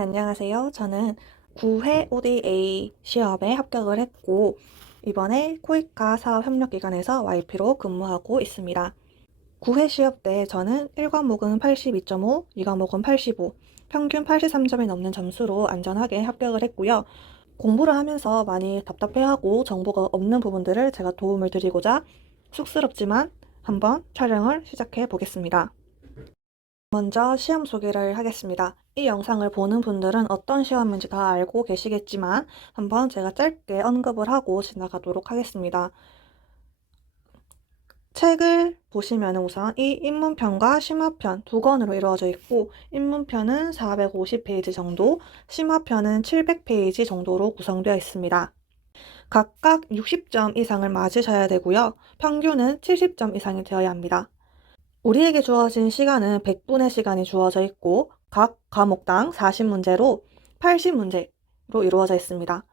네, 안녕하세요. 저는 9회 ODA 시험에 합격을 했고, 이번에 코이카 사업협력기관에서 YP로 근무하고 있습니다. 9회 시험 때 저는 1과목은 82.5, 2과목은 85, 평균 83점이 넘는 점수로 안전하게 합격을 했고요. 공부를 하면서 많이 답답해하고 정보가 없는 부분들을 제가 도움을 드리고자 쑥스럽지만 한번 촬영을 시작해 보겠습니다. 먼저 시험 소개를 하겠습니다. 이 영상을 보는 분들은 어떤 시험인지 다 알고 계시겠지만 한번 제가 짧게 언급을 하고 지나가도록 하겠습니다. 책을 보시면 우선 이 입문편과 심화편 두 권으로 이루어져 있고, 입문편은 450페이지 정도, 심화편은 700페이지 정도로 구성되어 있습니다. 각각 60점 이상을 맞으셔야 되고요. 평균은 70점 이상이 되어야 합니다. 우리에게 주어진 시간은 100분의 시간이 주어져 있고 각 과목당 40문제로 80문제로 이루어져 있습니다.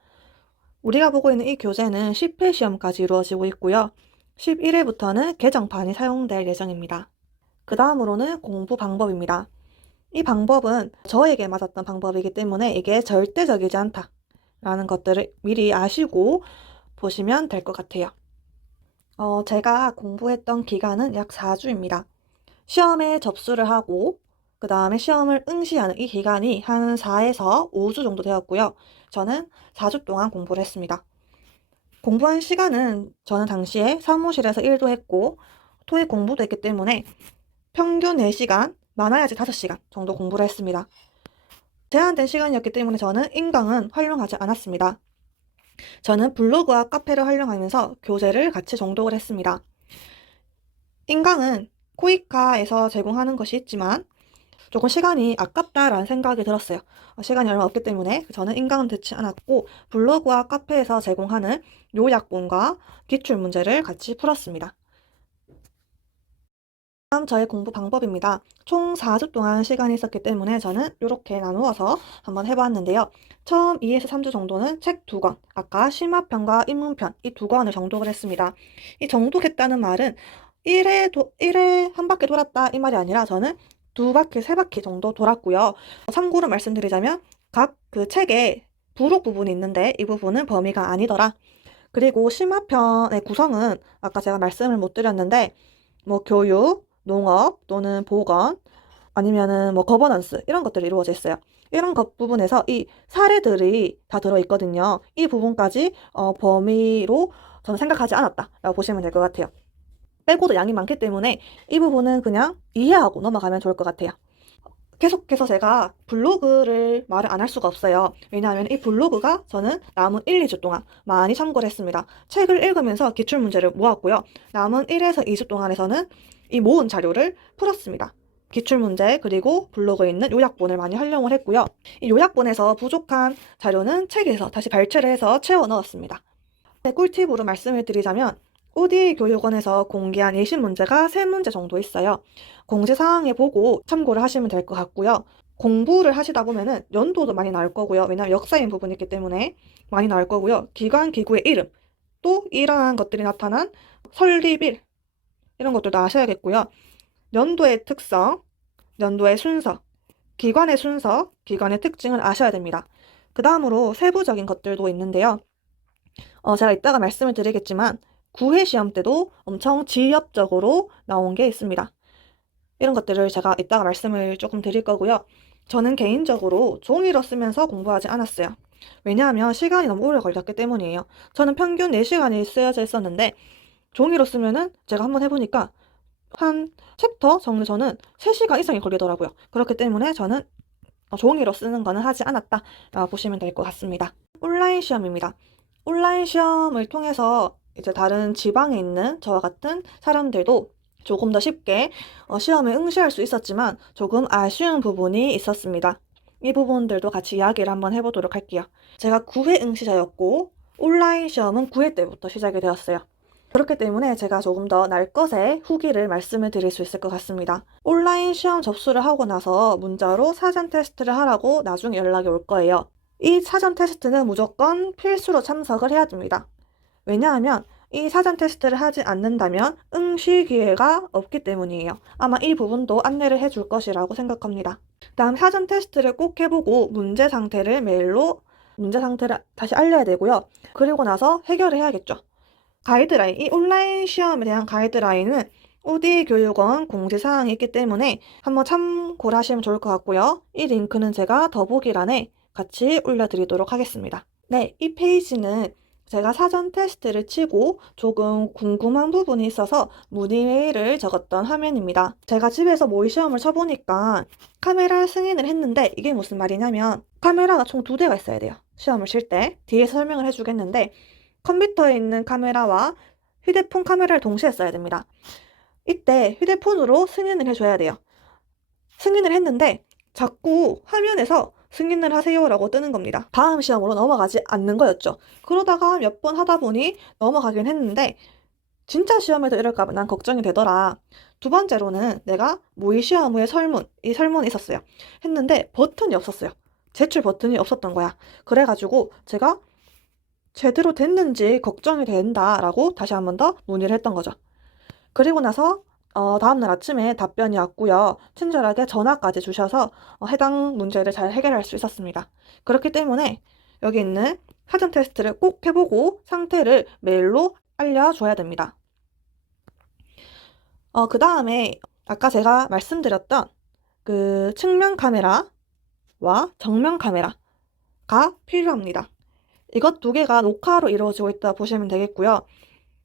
우리가 보고 있는 이 교재는 10회 시험까지 이루어지고 있고요. 11회부터는 개정판이 사용될 예정입니다. 그 다음으로는 공부 방법입니다. 이 방법은 저에게 맞았던 방법이기 때문에 이게 절대적이지 않다라는 것들을 미리 아시고 보시면 될 것 같아요. 제가 공부했던 기간은 약 4주입니다. 시험에 접수를 하고 그 다음에 시험을 응시하는 이 기간이 한 4에서 5주 정도 되었고요. 저는 4주 동안 공부를 했습니다. 공부한 시간은 저는 당시에 사무실에서 일도 했고 토익 공부도 했기 때문에 평균 4시간, 많아야지 5시간 정도 공부를 했습니다. 제한된 시간이었기 때문에 저는 인강은 활용하지 않았습니다. 저는 블로그와 카페를 활용하면서 교재를 같이 정독을 했습니다. 인강은 코이카에서 제공하는 것이 있지만 조금 시간이 아깝다라는 생각이 들었어요. 시간이 얼마 없기 때문에 저는 인강은 듣지 않았고 블로그와 카페에서 제공하는 요약본과 기출문제를 같이 풀었습니다. 다음 저의 공부 방법입니다. 총 4주 동안 시간이 있었기 때문에 저는 이렇게 나누어서 한번 해봤는데요. 처음 2에서 3주 정도는 책 2권, 아까 심화편과 입문편 이 2권을 정독을 했습니다. 이 정독했다는 말은 1회 한 바퀴 돌았다 이 말이 아니라 저는 2바퀴, 3바퀴 정도 돌았고요. 참고로 말씀드리자면 각 그 책에 부록 부분이 있는데 이 부분은 범위가 아니더라. 그리고 심화편의 구성은 아까 제가 말씀을 못 드렸는데 뭐 교육, 농업 또는 보건 아니면은 뭐 거버넌스 이런 것들이 이루어져 있어요. 이런 것 부분에서 이 사례들이 다 들어있거든요. 이 부분까지 범위로 저는 생각하지 않았다라고 보시면 될 것 같아요. 빼고도 양이 많기 때문에 이 부분은 그냥 이해하고 넘어가면 좋을 것 같아요. 계속해서 제가 블로그를 말을 안 할 수가 없어요. 왜냐하면 이 블로그가 저는 남은 1, 2주 동안 많이 참고를 했습니다. 책을 읽으면서 기출문제를 모았고요. 남은 1에서 2주 동안에서는 이 모은 자료를 풀었습니다. 기출문제 그리고 블로그에 있는 요약본을 많이 활용을 했고요. 이 요약본에서 부족한 자료는 책에서 다시 발췌를 해서 채워 넣었습니다. 꿀팁으로 말씀을 드리자면 ODA 교육원에서 공개한 예시 문제가 3문제 정도 있어요. 공지사항에 보고 참고를 하시면 될 것 같고요. 공부를 하시다 보면은 연도도 많이 나올 거고요. 왜냐하면 역사인 부분이 있기 때문에 많이 나올 거고요. 기관, 기구의 이름, 또 이러한 것들이 나타난 설립일, 이런 것들도 아셔야겠고요. 연도의 특성, 연도의 순서, 기관의 순서, 기관의 특징을 아셔야 됩니다. 그 다음으로 세부적인 것들도 있는데요. 제가 이따가 말씀을 드리겠지만 9회 시험 때도 엄청 지엽적으로 나온 게 있습니다. 이런 것들을 제가 이따가 말씀을 조금 드릴 거고요. 저는 개인적으로 종이로 쓰면서 공부하지 않았어요. 왜냐하면 시간이 너무 오래 걸렸기 때문이에요. 저는 평균 4시간이 쓰여져 있었는데 종이로 쓰면은 제가 한번 해보니까 한 챕터 정도 저는 3시간 이상이 걸리더라고요. 그렇기 때문에 저는 종이로 쓰는 거는 하지 않았다 보시면 될 것 같습니다. 온라인 시험입니다. 온라인 시험을 통해서 이제 다른 지방에 있는 저와 같은 사람들도 조금 더 쉽게 시험에 응시할 수 있었지만 조금 아쉬운 부분이 있었습니다. 이 부분들도 같이 이야기를 한번 해보도록 할게요. 제가 9회 응시자였고 온라인 시험은 9회 때부터 시작이 되었어요. 그렇기 때문에 제가 조금 더 날 것의 후기를 말씀을 드릴 수 있을 것 같습니다. 온라인 시험 접수를 하고 나서 문자로 사전 테스트를 하라고 나중에 연락이 올 거예요. 이 사전 테스트는 무조건 필수로 참석을 해야 됩니다. 왜냐하면 이 사전 테스트를 하지 않는다면 응시 기회가 없기 때문이에요. 아마 이 부분도 안내를 해줄 것이라고 생각합니다. 다음 사전 테스트를 꼭 해보고 문제 상태를 다시 알려야 되고요. 그리고 나서 해결을 해야겠죠. 가이드라인, 이 온라인 시험에 대한 가이드라인은 OD교육원 공지사항이 있기 때문에 한번 참고를 하시면 좋을 것 같고요. 이 링크는 제가 더보기란에 같이 올려드리도록 하겠습니다. 네, 이 페이지는 제가 사전 테스트를 치고 조금 궁금한 부분이 있어서 문의 메일을 적었던 화면입니다. 제가 집에서 모의 시험을 쳐보니까 카메라 승인을 했는데 이게 무슨 말이냐면 카메라가 총 2대가 있어야 돼요. 시험을 칠 때. 뒤에서 설명을 해주겠는데 컴퓨터에 있는 카메라와 휴대폰 카메라를 동시에 써야 됩니다. 이때 휴대폰으로 승인을 해줘야 돼요. 승인을 했는데 자꾸 화면에서 승인을 하세요라고 뜨는 겁니다. 다음 시험으로 넘어가지 않는 거였죠. 그러다가 몇 번 하다 보니 넘어가긴 했는데 진짜 시험에도 이럴까 봐 난 걱정이 되더라. 두 번째로는 내가 모의 시험 후에 이 설문이 있었어요. 했는데 버튼이 없었어요. 제출 버튼이 없었던 거야. 그래가지고 제가 제대로 됐는지 걱정이 된다라고 다시 한 번 더 문의를 했던 거죠. 그리고 나서 다음날 아침에 답변이 왔고요. 친절하게 전화까지 주셔서 해당 문제를 잘 해결할 수 있었습니다. 그렇기 때문에 여기 있는 사전 테스트를 꼭 해보고 상태를 메일로 알려줘야 됩니다. 그 다음에 아까 제가 말씀드렸던 그 측면 카메라와 정면 카메라가 필요합니다. 이것 2개가 녹화로 이루어지고 있다 보시면 되겠고요.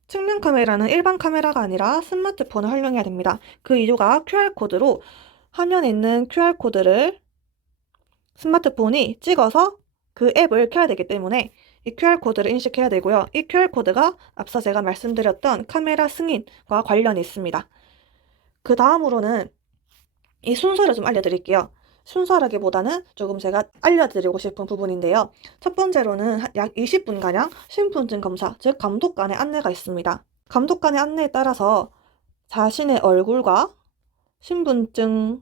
측면 카메라는 일반 카메라가 아니라 스마트폰을 활용해야 됩니다. 그 이유가 QR코드로 화면에 있는 QR코드를 스마트폰이 찍어서 그 앱을 켜야 되기 때문에 이 QR코드를 인식해야 되고요. 이 QR코드가 앞서 제가 말씀드렸던 카메라 승인과 관련이 있습니다. 그 다음으로는 이 순서를 좀 알려드릴게요. 순서라기보다는 조금 제가 알려드리고 싶은 부분인데요. 첫 번째로는 약 20분가량 신분증 검사, 즉 감독관의 안내가 있습니다. 감독관의 안내에 따라서 자신의 얼굴과 신분증을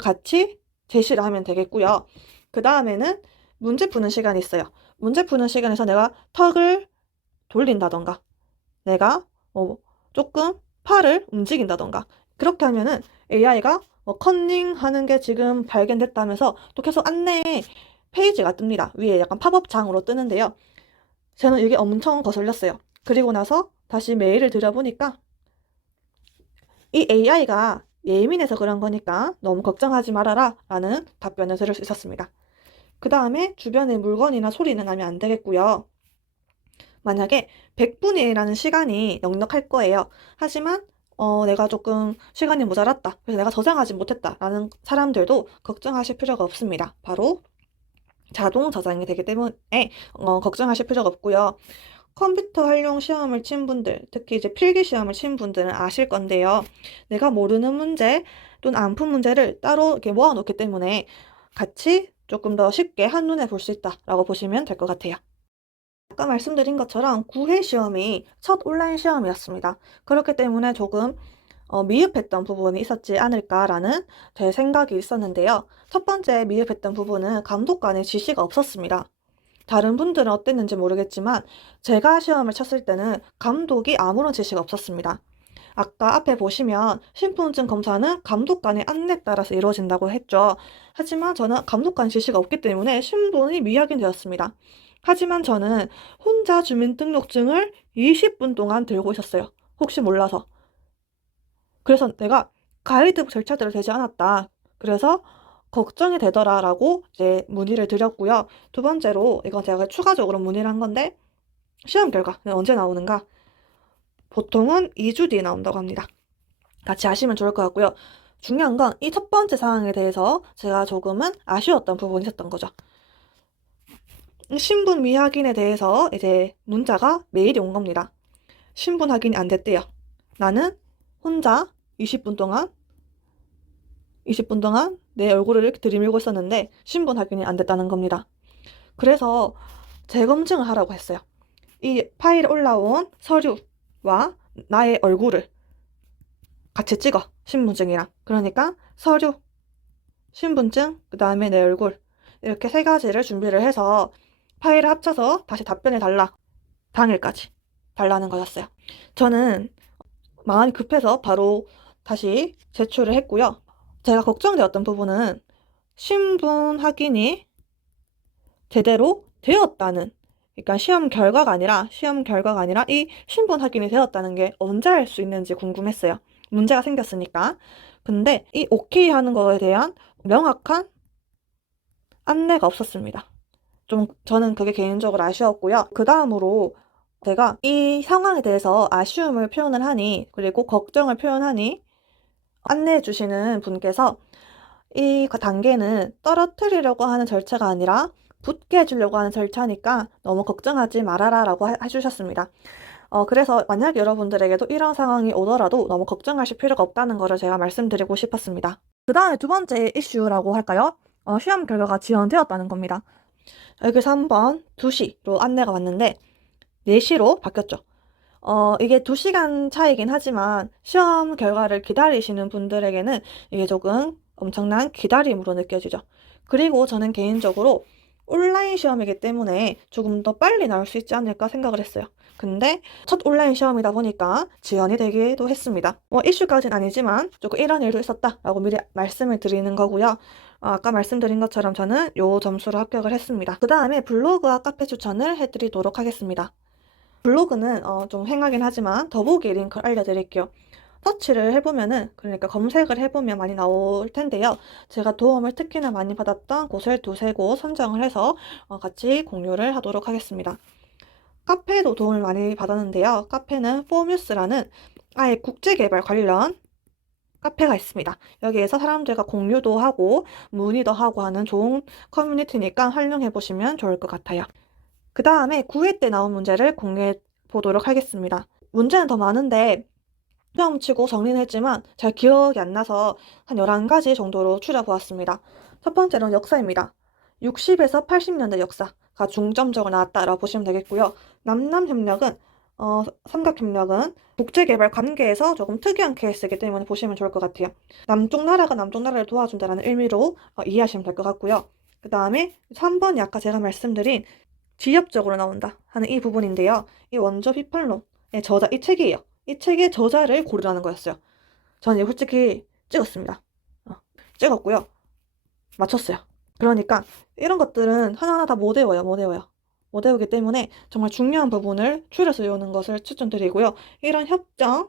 같이 제시를 하면 되겠고요. 그 다음에는 문제 푸는 시간이 있어요. 문제 푸는 시간에서 내가 턱을 돌린다던가 내가 조금 팔을 움직인다던가 그렇게 하면은 AI가 컨닝하는 게 지금 발견됐다면서 또 계속 안내 페이지가 뜹니다. 위에 약간 팝업창으로 뜨는데요. 저는 이게 엄청 거슬렸어요. 그리고 나서 다시 메일을 드려보니까 이 AI가 예민해서 그런 거니까 너무 걱정하지 말아라 라는 답변을 들을 수 있었습니다. 그 다음에 주변에 물건이나 소리는 나면 안 되겠고요. 만약에 100분의 1이라는 시간이 넉넉할 거예요. 하지만 내가 조금 시간이 모자랐다. 그래서 내가 저장하지 못했다. 라는 사람들도 걱정하실 필요가 없습니다. 바로 자동 저장이 되기 때문에 걱정하실 필요가 없고요. 컴퓨터 활용 시험을 친 분들, 특히 이제 필기 시험을 친 분들은 아실 건데요. 내가 모르는 문제 또는 안 푼 문제를 따로 이렇게 모아놓기 때문에 같이 조금 더 쉽게 한눈에 볼 수 있다라고 보시면 될 것 같아요. 아까 말씀드린 것처럼 9회 시험이 첫 온라인 시험이었습니다. 그렇기 때문에 조금 미흡했던 부분이 있었지 않을까라는 제 생각이 있었는데요. 첫 번째 미흡했던 부분은 감독관의 지시가 없었습니다. 다른 분들은 어땠는지 모르겠지만 제가 시험을 쳤을 때는 감독이 아무런 지시가 없었습니다. 아까 앞에 보시면 신분증 검사는 감독관의 안내에 따라서 이루어진다고 했죠. 하지만 저는 감독관 지시가 없기 때문에 신분이 미확인되었습니다. 하지만 저는 혼자 주민등록증을 20분 동안 들고 있었어요. 혹시 몰라서. 그래서 내가 가이드 절차대로 되지 않았다. 그래서 걱정이 되더라라고 이제 문의를 드렸고요. 두 번째로 이건 제가 추가적으로 문의를 한 건데 시험 결과는 언제 나오는가? 보통은 2주 뒤에 나온다고 합니다. 같이 아시면 좋을 것 같고요. 중요한 건 이 첫 번째 사항에 대해서 제가 조금은 아쉬웠던 부분이 있었던 거죠. 신분 미확인에 대해서 이제 문자가 메일이 온 겁니다. 신분 확인이 안 됐대요. 나는 혼자 20분 동안 내 얼굴을 이렇게 들이밀고 있었는데 신분 확인이 안 됐다는 겁니다. 그래서 재검증을 하라고 했어요. 이 파일에 올라온 서류와 나의 얼굴을 같이 찍어, 신분증이랑. 그러니까 서류, 신분증, 그 다음에 내 얼굴 이렇게 3가지를 준비를 해서 파일을 합쳐서 다시 답변해 달라. 당일까지. 달라는 거였어요. 저는 마음이 급해서 바로 다시 제출을 했고요. 제가 걱정되었던 부분은 신분 확인이 제대로 되었다는, 그러니까 시험 결과가 아니라 이 신분 확인이 되었다는 게 언제 할 수 있는지 궁금했어요. 문제가 생겼으니까. 근데 이 오케이 하는 거에 대한 명확한 안내가 없었습니다. 좀 저는 그게 개인적으로 아쉬웠고요. 그 다음으로 제가 이 상황에 대해서 아쉬움을 표현을 하니, 그리고 걱정을 표현하니 안내해 주시는 분께서 이 단계는 떨어뜨리려고 하는 절차가 아니라 붙게 해주려고 하는 절차니까 너무 걱정하지 말아라 라고 해주셨습니다. 그래서 만약 여러분들에게도 이런 상황이 오더라도 너무 걱정하실 필요가 없다는 것을 제가 말씀드리고 싶었습니다. 그 다음에 두 번째 이슈라고 할까요? 시험 결과가 지연되었다는 겁니다. 여기서 한번 2시로 안내가 왔는데 4시로 바뀌었죠. 이게 2시간 차이긴 하지만 시험 결과를 기다리시는 분들에게는 이게 조금 엄청난 기다림으로 느껴지죠. 그리고 저는 개인적으로 온라인 시험이기 때문에 조금 더 빨리 나올 수 있지 않을까 생각을 했어요. 근데 첫 온라인 시험이다 보니까 지연이 되기도 했습니다. 이슈까지는 아니지만 조금 이런 일도 있었다라고 미리 말씀을 드리는 거고요. 아까 말씀드린 것처럼 저는 요 점수로 합격을 했습니다. 그 다음에 블로그와 카페 추천을 해드리도록 하겠습니다. 블로그는 좀 횡하긴 하지만 더보기 링크를 알려드릴게요. 서치를 해보면은, 그러니까 검색을 해보면 많이 나올 텐데요. 제가 도움을 특히나 많이 받았던 곳을 2-3곳 선정을 해서 같이 공유를 하도록 하겠습니다. 카페도 도움을 많이 받았는데요. 카페는 포뮤스라는 아예 국제개발 관련 카페가 있습니다. 여기에서 사람들과 공유도 하고 문의도 하고 하는 좋은 커뮤니티니까 활용해 보시면 좋을 것 같아요. 그 다음에 9회 때 나온 문제를 공유해 보도록 하겠습니다. 문제는 더 많은데 시험 치고 정리는 했지만 잘 기억이 안 나서 한 11가지 정도로 추려보았습니다. 첫 번째로는 역사입니다. 60에서 80년대 역사가 중점적으로 나왔다라고 보시면 되겠고요. 남남협력은 삼각협력은 국제개발 관계에서 조금 특이한 케이스이기 때문에 보시면 좋을 것 같아요. 남쪽 나라가 남쪽 나라를 도와준다는 의미로 이해하시면 될 것 같고요. 그 다음에 3번이 아까 제가 말씀드린 지엽적으로 나온다 하는 이 부분인데요. 이 원조 비판론의 저자, 이 책이에요. 이 책의 저자를 고르라는 거였어요. 저는 솔직히 찍었습니다. 찍었고요. 맞췄어요. 그러니까 이런 것들은 하나하나 다 못 외워요. 못 외우기 때문에 정말 중요한 부분을 추려서 외우는 것을 추천드리고요. 이런 협정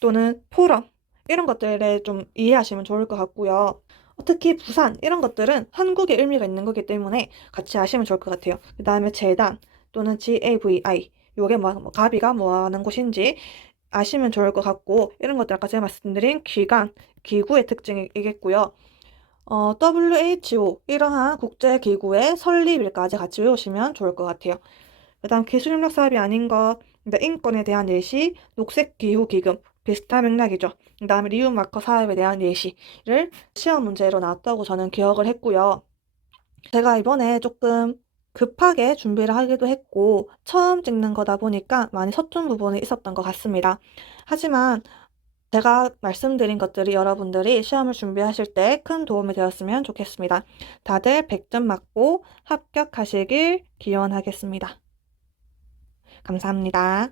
또는 포럼 이런 것들에 좀 이해하시면 좋을 것 같고요. 특히 부산 이런 것들은 한국의 의미가 있는 거기 때문에 같이 아시면 좋을 것 같아요. 그 다음에 재단 또는 GAVI 요게 가비가 뭐 하는 곳인지 아시면 좋을 것 같고, 이런 것들 아까 제가 말씀드린 기관, 기구의 특징이겠고요. WHO 이러한 국제기구의 설립일까지 같이 외우시면 좋을 것 같아요. 그 다음 기술협력 사업이 아닌 것, 인권에 대한 예시, 녹색기후기금 비슷한 맥락이죠. 그 다음에 리우마커 사업에 대한 예시를 시험 문제로 나왔다고 저는 기억을 했고요. 제가 이번에 조금 급하게 준비를 하기도 했고 처음 찍는 거다 보니까 많이 서툰 부분이 있었던 것 같습니다. 하지만 제가 말씀드린 것들이 여러분들이 시험을 준비하실 때 큰 도움이 되었으면 좋겠습니다. 다들 100점 맞고 합격하시길 기원하겠습니다. 감사합니다.